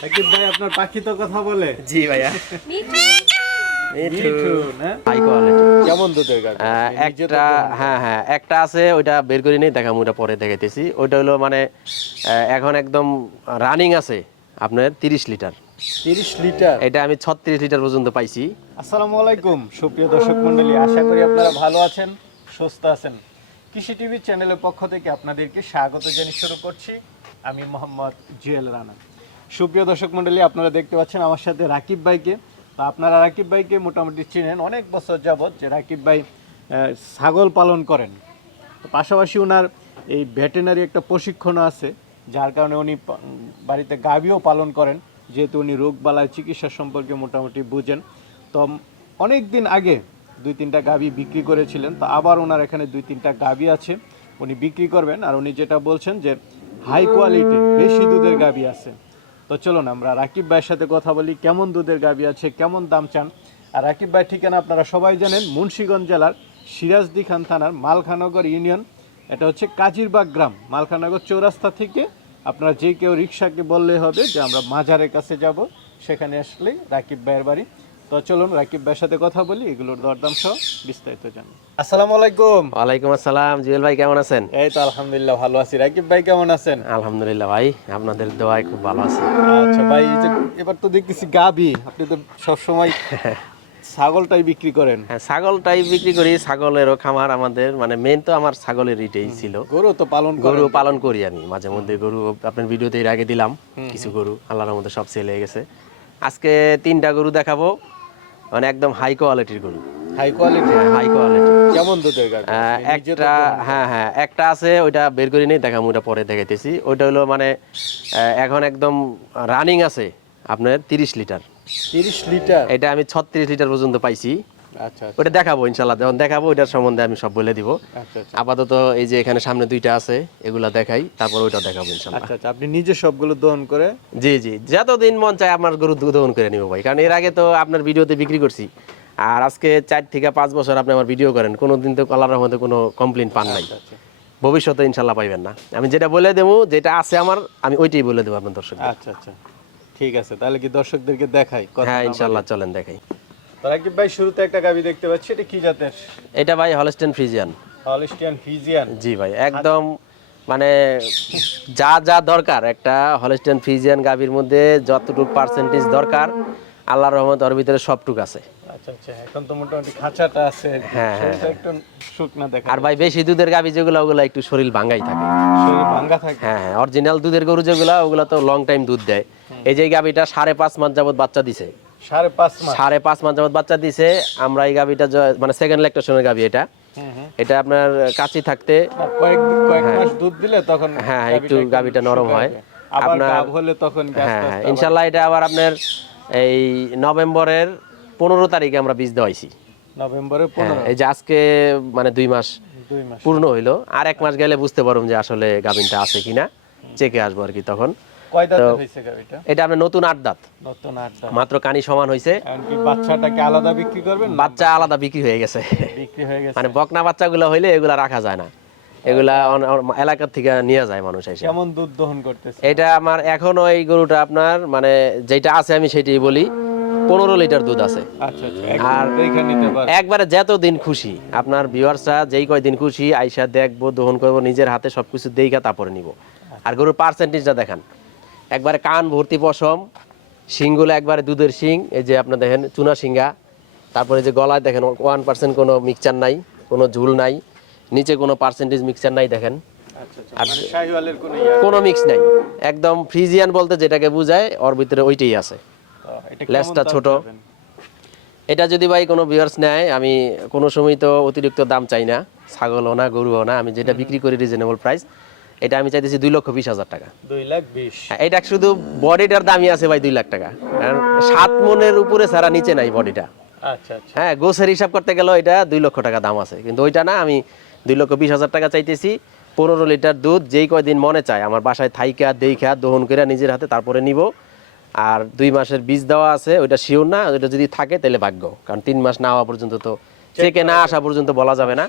সাকিব ভাই আপনার পাখি তো কথা বলে। জি ভাইয়া। কেমন দুধের একটা হ্যাঁ হ্যাঁ একটা আছে ওইটা বের করে নেই দেখাম ওটা পরে দেখাইতেছি। ওইটা হলো মানে এখন একদম রানিং আছে আপনার তিরিশ লিটার। 30 লিটার? এটা আমি ছত্রিশ লিটার পর্যন্ত পাইছি। আসসালামু আলাইকুম সুপ্রিয় দর্শক মণ্ডলী আশা করি আপনারা ভালো আছেন সুস্থ আছেন। কৃষি টিভি চ্যানেলের পক্ষ থেকে আপনাদেরকে স্বাগত জানিয়ে শুরু করছি। আমি মোহাম্মদ জুয়েল রানা। সুপ্রিয় দর্শক মণ্ডলী, আপনারা দেখতে পাচ্ছেন আমার সাথে রাকিব ভাইকে। তা আপনারা রাকিব ভাইকে মোটামুটি চিনেন অনেক বছর যাবৎ যে রাকিব ভাই ছাগল পালন করেন। তো পাশাপাশি ওনার এই ভেটেনারি একটা প্রশিক্ষণ আছে, যার কারণে উনি বাড়িতে গাভিও পালন করেন, যেহেতু উনি রোগ বালায় চিকিৎসা সম্পর্কে মোটামুটি বুঝেন। তো অনেক দিন আগে দুই তিনটা গাভি বিক্রি করেছিলেন, তো আবার ওনার এখানে দুই তিনটা গাভি আছে, উনি বিক্রি করবেন। আর উনি যেটা বলছেন যে হাই কোয়ালিটি বেশি দুধের গাভি আছে। তো চলুন আমরা রাকিব ভাইয়ের সাথে কথা বলি, কেমন দুধের গাভি আছে, কেমন দাম চান? আর রাকিব ভাইয়ের ঠিকানা আপনারা সবাই জানেন, মুন্সীগঞ্জ জেলার সিরাজদি খান থানার মালখানগর ইউনিয়ন। এটা হচ্ছে কাজিরবাগ গ্রাম, মালখানগর চৌরাস্তা থেকে আপনারা যে কেউ রিক্সাকে বললে হবে যে আমরা মাজারের কাছে যাব, সেখানে আসলেই রাকিব ভাইয়ের বাড়ি। তো চলুন রাকিব ভাইয়ের সাথে কথা বলি এগুলোর দরদাম সহ বিস্তারিত জানি। আসসালামু আলাইকুম। ওয়ালাইকুম আসসালাম জুয়েল ভাই কেমন আছেন? এই তো আলহামদুলিল্লাহ ভালো আছি। রাকিব ভাই কেমন আছেন? আলহামদুলিল্লাহ ভাই আপনাদের দোয়ায় খুব ভালো আছি। আচ্ছা ভাই এই যে এবার তো দেখতেছি গাবি আপনি তো সবসময় ছাগলটাই বিক্রি করেন। হ্যাঁ ছাগলটাই বিক্রি করি ছাগলেরও খামার আমাদের মানে মেন তো আমার ছাগলের এটাই ছিল। গরু তো পালন গরু পালন করি আমি মাঝে মধ্যে গরু আপনার ভিডিওতে এর আগে দিলাম কিছু গরু আল্লাহর মধ্যে সব সেল হয়ে গেছে। আজকে তিনটা গরু দেখাবো। মানে একদম হাই কোয়ালিটির গরু। হাই কোয়ালিটি হাই কোয়ালিটি কেমন দুধের গাড়ি একটা হ্যাঁ হ্যাঁ একটা আছে ওইটা বের করি নেই দেখাম ওটা পরে দেখাইতেছি। ওইটা হলো মানে এখন একদম রানিং আছে আপনার তিরিশ লিটার। 30 লিটার? এটা আমি ছত্রিশ লিটার পর্যন্ত পাইছি। ওটা দেখাবো ইনশাল্লাহ যখন দেখাবো ওইটার সম্বন্ধে আমি সব বলে দিব। আচ্ছা আচ্ছা। আপাতত এই যে এখানে সামনে দুইটা আছে এগুলা দেখাই তারপর ওইটা দেখাবো ইনশাল্লাহ আচ্ছা আচ্ছা। আপনি নিজে সবগুলো দহন করে? জি জি। যতদিন মন চায় আপনার গরু দহন করে নিব ভাই। কারণ এর আগে তো আপনার ভিডিওতে বিক্রি করছি। আর আজকে চার থেকে পাঁচ বছর আপনি আমার ভিডিও করেন। কোনো দিন তো কলার রহমতে কোনো কমপ্লেন পান নাই। আচ্ছা ভবিষ্যতে ইনশাল্লাহ পাইবেন না। আমি যেটা বলে দেবো যেটা আছে আমার আমি ওইটাই বলে দেবো আপনার দর্শক আচ্ছা আচ্ছা। ঠিক আছে তাহলে কি দর্শকদেরকে দেখাই? হ্যাঁ ইনশাল্লাহ চলেন দেখাই। রাকিব ভাই শুরুতে একটা গাবি দেখতে পাচ্ছি। এটা কি জাতের? এটা ভাই হলস্টেন ফ্রিজিয়ান হলিস্টিয়ান ফিজিয়ান জি ভাই একদম মানে যা যা দরকার একটা হলস্টেন ফ্রিজিয়ান মধ্যে যতটুকু পার্সেন্টেজ দরকার আল্লাহর রহমত ওর ভিতরে সবটুক আছে। আচ্ছা আচ্ছা এখন তো মোটামুটি খাঁচাটা আছে। হ্যাঁ, একটু শুকনা দেখা আর ভাই বেশি দুধের গাভী যেগুলো ওগুলো একটু শরীর ভাঙ্গাই থাকে। শরীর ভাঙ্গা থাকে? হ্যাঁ হ্যাঁ অরিজিনাল দুধের গরু যেগুলো ওগুলো তো লং টাইম দুধ দেয়। এই যে গাভীটা সাড়ে পাঁচ মাস যাবত বাচ্চা দিছে। সাড়ে পাঁচ মাস। যাবত বাচ্চা দিছে। আমরা এই গাভীটা মানে সেকেন্ড ল্যাকটেশনের গাভী এটা। এটা আপনার কাছে থাকতে কয়েক কয়েক মাস দুধ দিলে তখন হ্যাঁ, একটু গাভীটা নরম হয়। আপনার- হলে তখন হ্যাঁ হ্যাঁ ইনশাল্লাহ এটা আবার আপনার এই নভেম্বরের পনেরো তারিখে আমরা বীজ দেওয়াইছি। নভেম্বরে হ্যাঁ এই যে আজকে মানে দুই মাস দুই মাস। পূর্ণ হইল। আর এক মাস গেলে বুঝতে পারুম যে আসলে গাভিনটা আছে কিনা। চেকে আসব আর কি তখন। কয় দাঁতের হয়েছে গাভীটা এটা? আপনার নতুন আট দাঁত। নতুন আটটা মাত্র কানি সমান হয়েছে। এমনকি বাচ্চাটাকে আলাদা বিক্রি করবেন? বাচ্চা আলাদা বিক্রি হয়ে গেছে। বিক্রি হয়ে গেছে। মানে বকনা বাচ্চাগুলো হইলে এগুলা রাখা যায় না। এগুলা অন- অন- থেকে নিয়ে যায় মানুষ এসে। কেমন দুধ দহন করতেছে? এটা আমার এখনও এই গরুটা আপনার মানে যেটা আছে আমি সেটাই বলি পনেরো লিটার দুধ আছে। আচ্ছা আচ্ছা পারে একবারে যত দিন খুশি আপনার ভিউয়ার্সরা যেই কয়দিন খুশি আইসা দেখব দহন করব নিজের হাতে সবকিছু দেইকা তারপরে নিব। আর গরুর পার্সেন্টেজটা দেখান। একবারে কান ভর্তি পশম শিংগুলো একবারে দুধের শিং এই যে আপনার দেখেন চুনা শিঙ্গা তারপরে যে গলায় দেখেন ওয়ান পার্সেন্ট কোনো মিক্সচার নাই কোনো ঝুল নাই নিচে কোনো পার্সেন্টেজ মিক্সচার নাই দেখেন। আচ্ছা আচ্ছা মানে কোনো মিক্স নাই। একদম ফ্রিজিয়ান বলতে যেটাকে বোঝায় ওর ভিতরে ওইটাই আছে। দাম ছোট। এটা যদি ভাই কোনো ভিউয়ার্স নেয় আমি কোনো সময় তো অতিরিক্ত দাম চাই না। ছাগলও না গরুও না আমি যেটা বিক্রি করি রিজনেবল প্রাইস এটা আমি চাইতেছি দুই লক্ষ বিশ হাজার টাকা। দুই লাখ বিশ। হ্যাঁ, এটা শুধু বডিটার দামই আছে ভাই দুই লাখ টাকা। কারণ সাত মনের উপরে ছাড়া নিচে নাই বডিটা আচ্ছা আচ্ছা। হ্যাঁ গোছের হিসাব করতে গেলেও এটা দুই লক্ষ টাকা দাম আছে। কিন্তু ওইটা না আমি দুই লক্ষ বিশ হাজার টাকা চাইতেছি পনেরো লিটার দুধ যেই কয়দিন মনে চায়। আমার বাসায় থাইকা দেইখা দহন করে নিজের হাতে তারপরে নিব। আর দুই মাসের বীজ দেওয়া আছে ওইটা শিওর না ওইটা যদি থাকে তাহলে ভাগ্য। কারণ তিন মাস না হওয়া পর্যন্ত তো চেকে না আসা পর্যন্ত বলা যাবে না।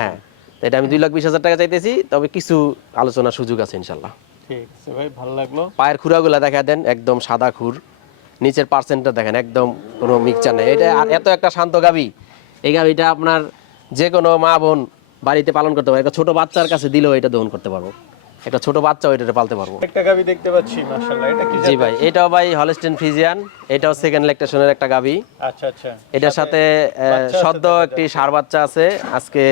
হ্যাঁ। তো এটা আমি দুই লাখ বিশ হাজার টাকা চাইতেছি তবে কিছু আলোচনার সুযোগ আছে ইনশাল্লাহ। ঠিক আছে ভাই ভালো লাগল। পায়ের খুরাগুলা দেখা দেন একদম সাদা খুর নিচের পার্সেন্টটা দেখেন একদম কোনো মিক্সচার নেই। এটা এত একটা শান্ত গাবি। এই গাবিটা আপনার যে কোনো মা বোন বাড়িতে পালন করতে পারবে। একটা ছোট বাচ্চার কাছে দিলেও এটা দহন করতে পারব। একটা ছোট বাচ্চাও এটা পালতে পারব। একটা গাবি দেখতে পাচ্ছি মাশাআল্লাহ। এটা কি জি ভাই এটাও ভাই হলস্টেন ফিজিয়ান এটাও সেকেন্ড ল্যাকটেশনের একটা গাবি। আচ্ছা আচ্ছা। এটার সাথে সদ্য একটি সার বাচ্চা আছে। আজকে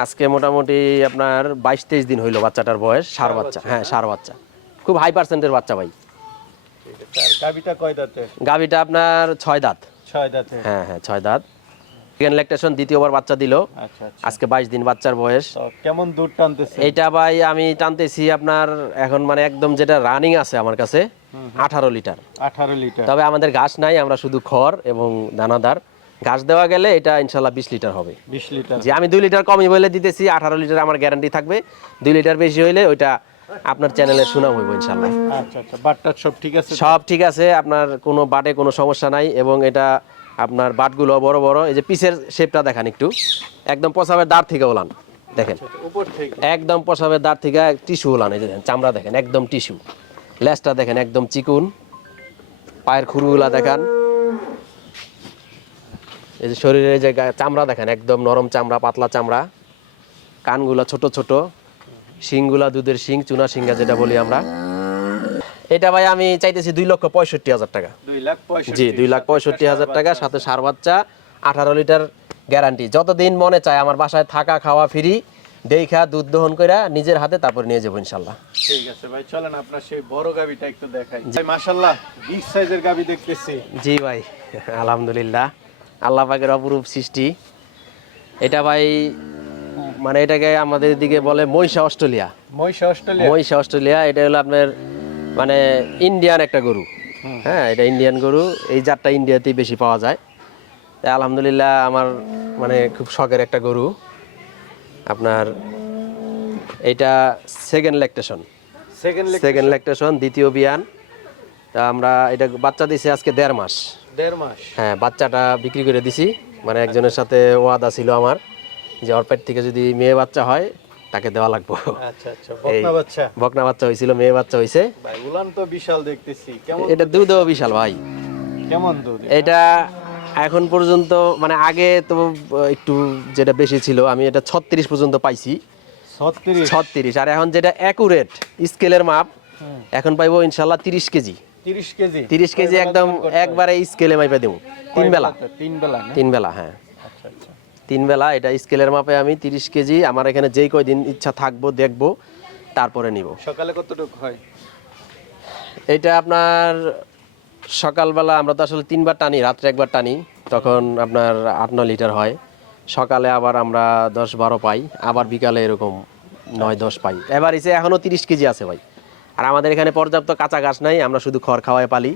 আজকে মোটামুটি আপনার বাইশ তেইশ দিন হইল বাচ্চাটার বয়স সার বাচ্চা। হ্যাঁ সার বাচ্চা। খুব হাই পার্সেন্টের বাচ্চা ভাই। আছে কয় দাঁতের? আপনার ছয় দাঁত। ছয় দাঁতের। হ্যাঁ হ্যাঁ ছয় দাঁত। সেকেন্ড ল্যাকটেশন দ্বিতীয়বার বাচ্চা দিল। আচ্ছা আচ্ছা। আজকে বাইশ দিন বাচ্চার বয়স। কেমন দুধ টানতেছে? এইটা ভাই আমি টানতেছি আপনার এখন মানে একদম যেটা রানিং আছে আমার কাছে আঠারো লিটার। আঠারো লিটার। তবে আমাদের ঘাস নাই আমরা শুধু খড় এবং দানাদার। ঘাস দেওয়া গেলে এটা ইনশাল্লাহ বিশ লিটার হবে। বিশ লিটার। যে আমি দুই লিটার কমই বলে দিতেছি আঠারো লিটার আমার গ্যারান্টি থাকবে। দুই লিটার বেশি হইলে ওইটা আপনার চ্যানেলে সুনাম হইব ইনশাল্লাহ। আচ্ছা আচ্ছা বাটটা সব ঠিক আছে সব ঠিক আছে আপনার কোনো বাটে কোনো সমস্যা নাই এবং এটা আপনার বাটগুলো বড় বড় এই যে পিসের শেপটা দেখান একটু। একদম পসাবের দাঁড় থেকে ওলান দেখেন। আচ্ছা, থেকে। একদম পসাবের দাঁড় থেকে টিস্যু ওলান এই যে চামড়া দেখেন একদম টিস্যু। লেসটা দেখেন একদম চিকুন। পায়ের খুরুগুলা দেখান। এই যে শরীরের যে চামড়া দেখেন একদম নরম চামড়া পাতলা চামড়া। কানগুলা ছোট ছোট শিংগুলা দুধের শিং চুনা শিঙ্গা যেটা বলি আমরা। এটা ভাই আমি চাইতেছি দুই লক্ষ পঁয়ষট্টি হাজার টাকা। জি দুই লাখ পঁয়ষট্টি হাজার টাকা সাথে সার বাচ্চা আঠারো লিটার গ্যারান্টি। যতদিন মনে চায় আমার বাসায় থাকা খাওয়া ফ্রি দেখা দুধ দহন করে নিজের হাতে তারপর নিয়ে যাব ইনশাল্লাহ। ঠিক আছে ভাই চলেন আপনার সেই বড় গাবিটা একটু দেখাই। ভাই মাশাআল্লাহ বিগ সাইজের গাবি দেখতেছি। জি ভাই আলহামদুলিল্লাহ। আল্লাহ পাকের অপরূপ সৃষ্টি। এটা ভাই মানে এটাকে আমাদের দিকে বলে মহিষা অস্ট্রেলিয়া। মহিষা অস্ট্রেলিয়া। মহিষা অস্ট্রেলিয়া এটা হলো আপনার মানে ইন্ডিয়ান একটা গরু। হ্যাঁ এটা ইন্ডিয়ান গরু এই জাতটা ইন্ডিয়াতেই বেশি পাওয়া যায়। তাই আলহামদুলিল্লাহ আমার মানে খুব শখের একটা গরু। আপনার এইটা সেকেন্ড ল্যাকটেশন সেকেন্ড ল্যাকটেশন দ্বিতীয় বিয়ান। তা আমরা এটা বাচ্চা দিছি আজকে দেড় মাস। দেড় মাস? হ্যাঁ বাচ্চাটা বিক্রি করে দিছি। মানে একজনের সাথে ওয়াদা ছিল আমার যে ওর পেট থেকে যদি মেয়ে বাচ্চা হয় তাকে দেওয়া লাগবে। আচ্ছা আচ্ছা বকনা বাচ্চা। বকনা বাচ্চা হয়েছিল মেয়ে বাচ্চা হয়েছে। ভাই উলান তো বিশাল দেখতেছি। কেমন এটা দুধও বিশাল ভাই। কেমন দুধ এটা? এখন পর্যন্ত মানে আগে তো একটু যেটা বেশি ছিল আমি এটা ছত্রিশ পর্যন্ত পাইছি। ছত্রিশ? ছত্রিশ আর এখন যেটা অ্যাকুরেট স্কেলের মাপ এখন পাইবো ইনশাল্লাহ তিরিশ কেজি। তিরিশ কেজি। তিরিশ কেজি একদম একবারে স্কেলে মাইপে দেবো। তিন বেলা। তিন বেলা তিন বেলা হ্যাঁ। আচ্ছা আচ্ছা। তিন বেলা এটা স্কেলের মাপে আমি তিরিশ কেজি আমার এখানে যেই কয়দিন ইচ্ছা থাকব দেখব তারপরে নিব। সকালে কতটুকু হয়? এটা আপনার সকালবেলা আমরা তো আসলে তিনবার টানি রাত্রে একবার টানি তখন আপনার আট নয় লিটার হয়। সকালে আবার আমরা দশ বারো পাই আবার বিকালে এরকম নয় দশ পাই। এবার এসে এখনও তিরিশ কেজি আছে ভাই। আর আমাদের এখানে পর্যাপ্ত কাঁচা ঘাস নাই আমরা শুধু খড় খাওয়ায় পালি।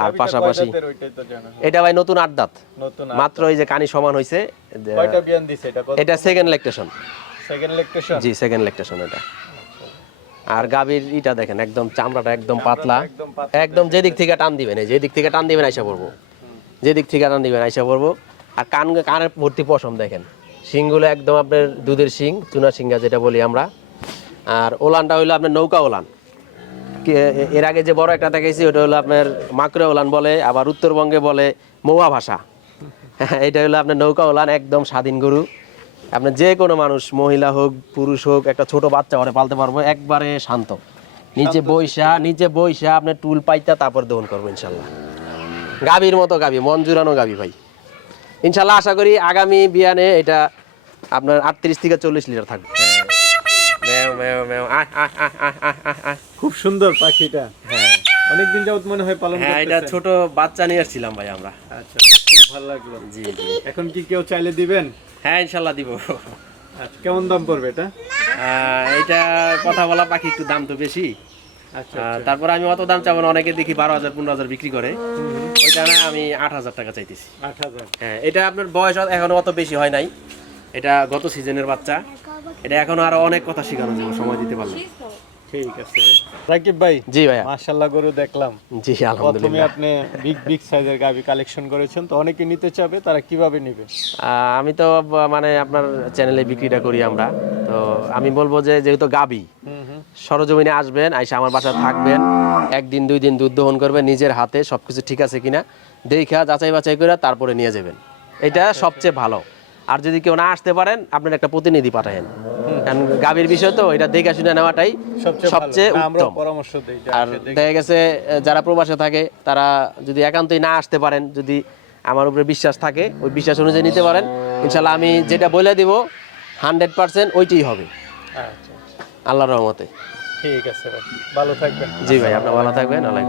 আর পাশাপাশি এটা ভাই নতুন আট দাঁত। মাত্র এই যে কানি সমান হয়েছে কয়টা বিয়ান দিছে এটা সেকেন্ড লেকটেশন সেকেন্ড লেকটেশন জি সেকেন্ড লেকটেশন এটা। আর গাভীর ইটা দেখেন একদম চামড়াটা একদম পাতলা। একদম যেদিক থেকে টান দিবেন এই যেদিক থেকে টান দিবেন আইসা পড়ব। যেদিক থেকে টান দিবেন আইসা পড়ব। আর কান কানের ভর্তি পশম দেখেন। শিংগুলো একদম আপনার দুধের শিং চুনা শিঙ্গা যেটা বলি আমরা। আর ওলানটা হইল আপনার নৌকা ওলান। এর আগে যে বড় একটা দেখেছি ওটা হলো আপনার মাকড়ে ওলান বলে আবার উত্তরবঙ্গে বলে মৌয়া ভাষা। এটা হলো আপনার নৌকা ওলান একদম স্বাধীন গরু। আপনার যে কোনো মানুষ মহিলা হোক পুরুষ হোক একটা ছোট বাচ্চা ওরে পালতে পারব একবারে শান্ত। নিচে বইসা নিচে বইসা আপনার টুল পাইতা তারপর দহন করব ইনশাল্লাহ। গাভীর মতো গাভী মন জুড়ানো গাভী ভাই। ইনশাল্লাহ আশা করি আগামী বিয়ানে এটা আপনার আটত্রিশ থেকে চল্লিশ লিটার থাকবে। ম্যাও আহ আহ আহ আহ আহ। খুব সুন্দর পাখিটা। হ্যাঁ। অনেকদিন যাবত মনে হয় পালন হ্যাঁ এটা ছোট বাচ্চা নিয়ে আসছিলাম ভাই আমরা। আচ্ছা খুব ভালো লাগল। জি জি। এখন কি কেউ চাইলে দিবেন? হ্যাঁ ইনশাল্লাহ দিব। আচ্ছা কেমন দাম পড়বে এটা? এটা কথা বলা পাখি একটু দাম তো বেশি। আচ্ছা আহ, তারপর আমি অত দাম চাবো না অনেকে দেখি বারো হাজার পনেরো হাজার বিক্রি করে। ওইটা না আমি আট হাজার টাকা চাইতেছি। আট হাজার। হ্যাঁ এটা আপনার বয়স এখনও অত বেশি হয় নাই। এটা গত সিজনের বাচ্চা। এটা এখনও আরও অনেক কথা শেখানো যাবে সময় দিতে পারলে। ঠিক আছে। রাকিব ভাই জি ভাইয়া। মাশাল্লাহ গরু দেখলাম। জি প্রথমে আপনি বিগ বিগ সাইজের গাবি কালেকশন করেছেন তো অনেকে নিতে চাবে তারা কীভাবে নেবে? আমি তো মানে আপনার চ্যানেলে বিক্রিটা করি আমরা তো আমি বলব যে যেহেতু গাবি সরজমিনে আসবেন আইসা আমার বাসায় থাকবেন একদিন দুই দিন দুধ দহন করবেন নিজের হাতে সবকিছু ঠিক আছে কিনা দেখা যাচাই বাছাই করে তারপরে নিয়ে যাবেন। এটা সবচেয়ে ভালো। আর যদি কেউ না আসতে পারেন আপনার একটা প্রতিনিধি পাঠায়েন। কারণ গাভীর বিষয় তো এটা দেখে শুনে নেওয়াটাই সবচেয়ে উত্তম। পরামর্শ আর দেখা। গেছে যারা প্রবাসে থাকে তারা যদি একান্তই না আসতে পারেন যদি আমার উপরে বিশ্বাস থাকে ওই বিশ্বাস অনুযায়ী নিতে পারেন। ইনশাল্লাহ আমি যেটা বলে দিব হান্ড্রেড পার্সেন্ট ওইটাই হবে। আচ্ছা আচ্ছা। আল্লাহর রহমতে। ঠিক আছে ভাই ভালো থাকবেন। জি ভাই আপনার ভালো থাকবেন আল্লাহ।